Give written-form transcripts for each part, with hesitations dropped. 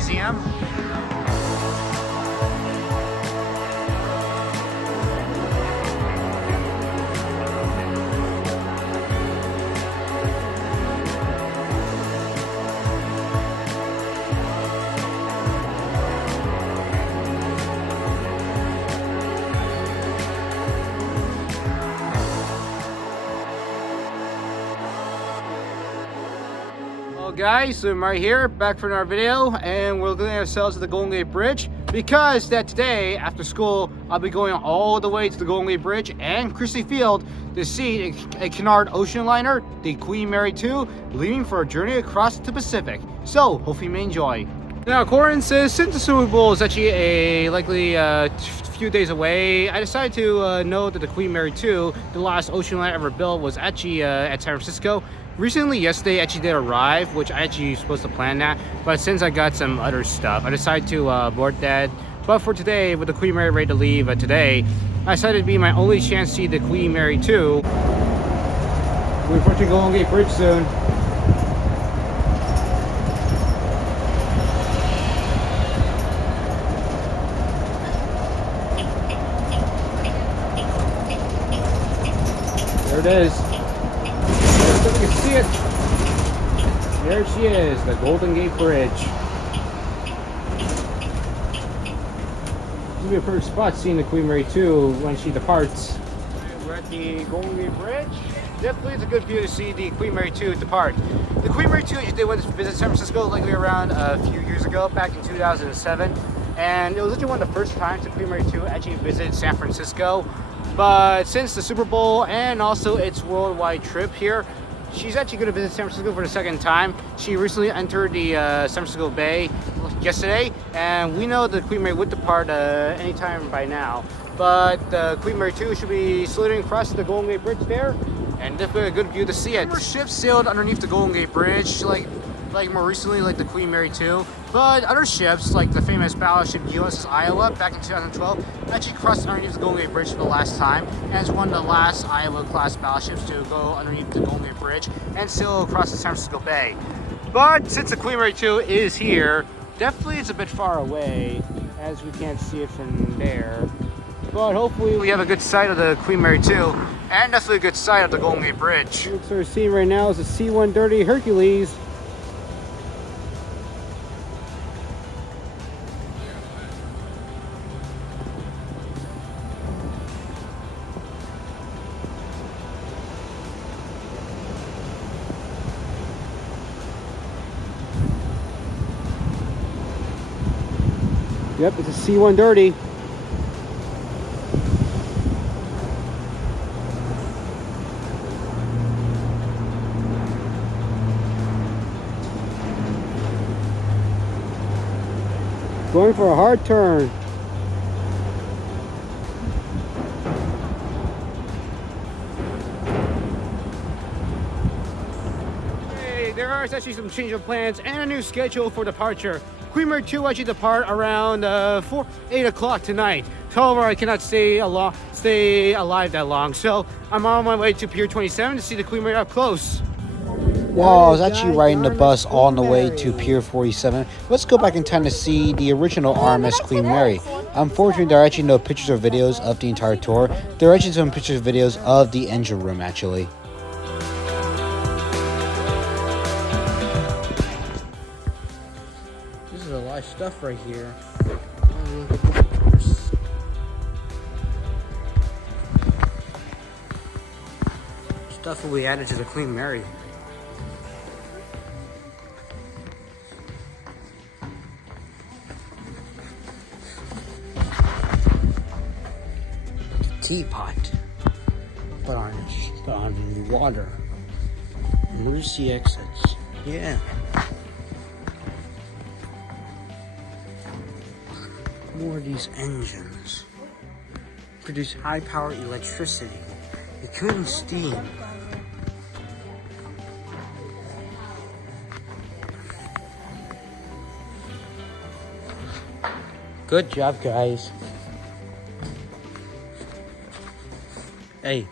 museum. Guys, so I'm right here back for another video, and we're looking at ourselves at the Golden Gate Bridge because that today after school I'll be going all the way to the Golden Gate Bridge and Christie Field to see a Cunard ocean liner, the Queen Mary 2, leaving for a journey across the Pacific. So hopefully you may enjoy. Now, according to since the Super Bowl is actually a likely few days away, I decided to know that the Queen Mary 2, the last ocean liner ever built, was actually at San Francisco. Recently, yesterday, actually did arrive, which I actually was supposed to plan that, but since I got some other stuff, I decided to abort that. But for today, with the Queen Mary ready to leave today, I decided to be my only chance to see the Queen Mary 2. We're approaching Golden Gate Bridge soon. There it is. So you can see it. There she is, the Golden Gate Bridge. This will be a perfect spot seeing the Queen Mary 2 when she departs. We're at the Golden Gate Bridge. Definitely it's a good view to see the Queen Mary 2 depart. The Queen Mary 2 usually went to visit San Francisco likely around a few years ago, back in 2007. And it was literally one of the first times the Queen Mary 2 actually visited San Francisco. But since the Super Bowl and also its worldwide trip here, she's actually going to visit San Francisco for the second time. She recently entered the San Francisco Bay yesterday, and we know the Queen Mary would depart anytime by now. But the Queen Mary 2 should be saluting across the Golden Gate Bridge there, and definitely a good view to see it. More ships sailed underneath the Golden Gate Bridge, like more recently, like the Queen Mary 2. But other ships, like the famous battleship USS Iowa back in 2012, actually crossed underneath the Golden Gate Bridge for the last time, and is one of the last Iowa-class battleships to go underneath the Golden Gate Bridge and sail across the San Francisco Bay. But since the Queen Mary 2 is here, definitely it's a bit far away, as we can't see it from there. But hopefully we have a good sight of the Queen Mary 2, and definitely a good sight of the Golden Gate Bridge. What we're seeing right now is a C-130 Hercules. Yep, it's a C-130. Going for a hard turn. Hey, there are actually some change of plans and a new schedule for departure. Queen Mary 2 actually depart around 8 o'clock tonight. However, I cannot stay alive that long, so I'm on my way to Pier 27 to see the Queen Mary up close. While I was actually riding the bus on the way to Pier 47, let's go back in time to see the original RMS Queen Mary. Unfortunately, there are actually no pictures or videos of the entire tour. There are actually some pictures and videos of the engine room, actually. This is a lot of stuff right here. Stuff will be added to the Queen Mary. Teapot, but on water. Emergency exits. Yeah. More of these engines produce high power electricity, including steam. Good job, guys. Hey.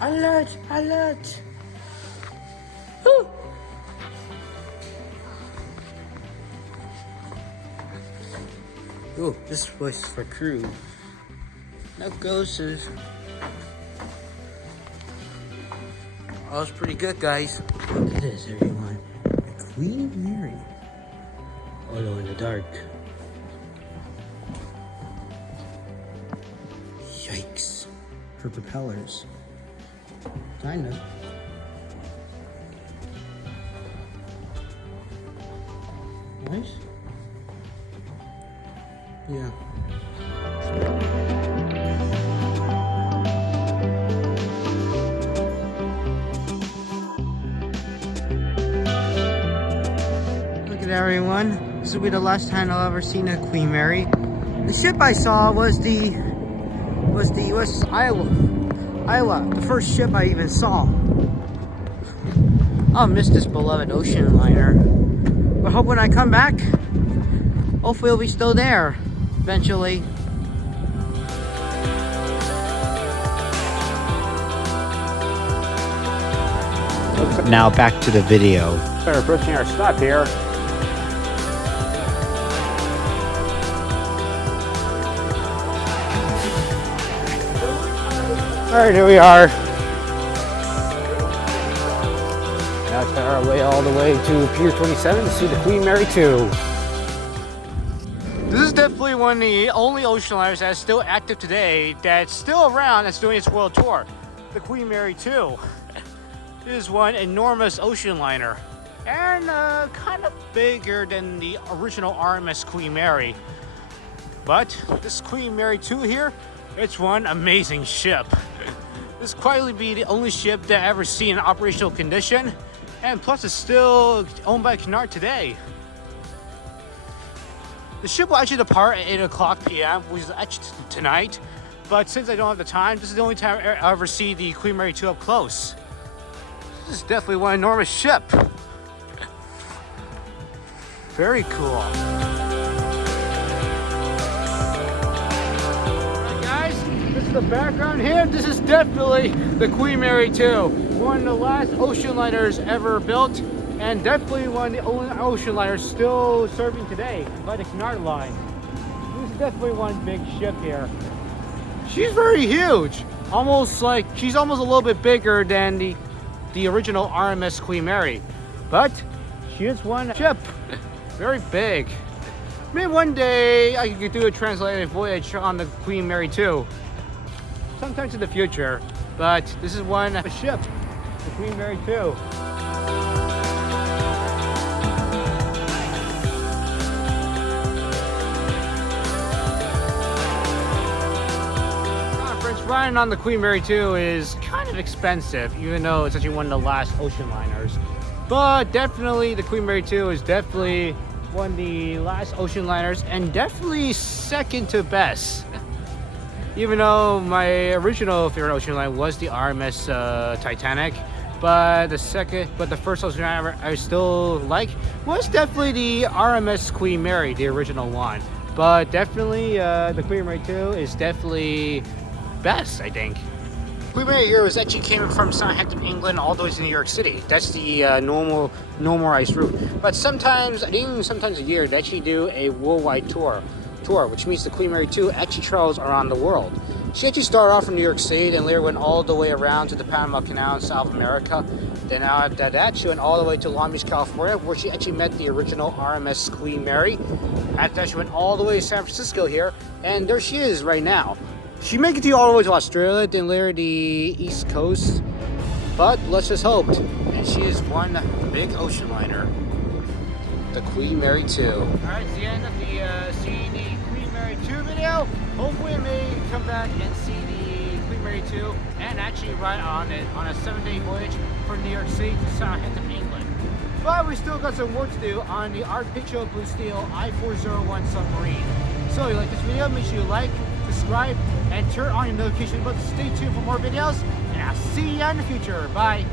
Alert! Alert! Oh, this was for crew. No ghosts. Oh, it's pretty good, guys. Look at this, everyone. The Queen Mary. Although in the dark. Yikes. Her propellers. Kind of. Nice. Yeah. Look at everyone. This will be the last time I'll ever see a Queen Mary. The ship I saw was the US Iowa. The first ship I even saw. I'll miss this beloved ocean liner. But hope when I come back, hopefully it'll be still there eventually. Now back to the video. We're approaching our stop here. Alright, here we are. Now it's our way all the way to Pier 27 to see the Queen Mary 2. This is definitely one of the only ocean liners that's still active today, that's still around, that's doing its world tour. The Queen Mary 2. This is one enormous ocean liner. And kind of bigger than the original RMS Queen Mary. But this Queen Mary 2 here, it's one amazing ship. This quietly be the only ship that I ever seen in operational condition. And plus it's still owned by Cunard today. The ship will actually depart at 8 o'clock p.m., which is actually tonight. But since I don't have the time, this is the only time I ever see the Queen Mary 2 up close. This is definitely one enormous ship. Very cool. Alright guys, this is the background here. This is definitely the Queen Mary 2. One of the last ocean liners ever built. And definitely one of the only ocean liners still serving today by the Cunard line. This is definitely one big ship here. She's very huge. She's almost a little bit bigger than the original RMS Queen Mary. But she is one ship. Very big. Maybe one day I could do a translated voyage on the Queen Mary 2. Sometimes in the future. But this is one ship. The Queen Mary 2. Riding on the Queen Mary 2 is kind of expensive, even though it's actually one of the last ocean liners. But definitely the Queen Mary 2 is definitely one of the last ocean liners and definitely second to best. Even though my original favorite ocean liner was the RMS Titanic, but the first ocean liner I still like was definitely the RMS Queen Mary, the original one. But definitely the Queen Mary 2 is definitely best, I think. Queen Mary here actually came from Southampton, England, all the way to New York City. That's the normalized route. But sometimes, even sometimes a year, they actually do a worldwide tour, which means the Queen Mary 2 actually travels around the world. She actually started off from New York City, then later went all the way around to the Panama Canal in South America. Then after that, she went all the way to Long Beach, California, where she actually met the original RMS Queen Mary. After that, she went all the way to San Francisco here, and there she is right now. She may get all the way to Australia, then later the East Coast, but let's just hope. And she is one big ocean liner, the Queen Mary 2. Alright, it's the end of the seeing the Queen Mary 2 video. Hopefully I may come back and see the Queen Mary 2 and actually ride on it on a 7-day voyage from New York City to Southampton, England. But we still got some work to do on the Artificial Blue Steel I-401 submarine. So if you like this video, make sure you like, subscribe, and turn on your notification bell to stay tuned for more videos. And I'll see you in the future. Bye.